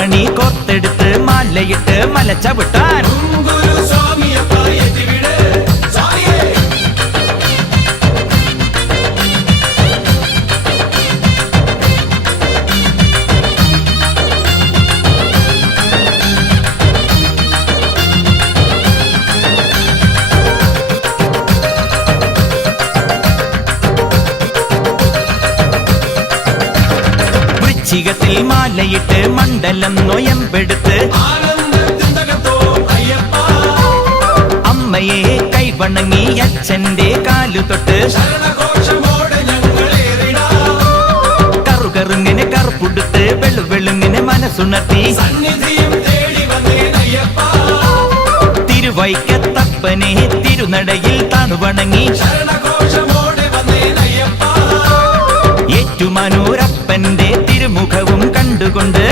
മണി കോർത്തെടുത്ത് മാലയിട്ട് മല ചവിട്ടാൻ വൃശ്ചികത്തിൽ മാലയിട്ട് മണ്ഡലം നൊയമ്പെടുത്ത് അമ്മയെ കൈവണങ്ങി അച്ഛന്റെ കാലു തൊട്ട് കറുകറുങ്ങിനെ കറുപ്പുടുത്ത് വെളുവെളുങ്ങിനെ മനസ്സുണർത്തി തിരുവൈക്കത്തപ്പനെ തിരുനടയിൽ താണുവണങ്ങി ഏറ്റുമാനൂരപ്പന്റെ തിരുമുഖവും കണ്ടുകൊണ്ട്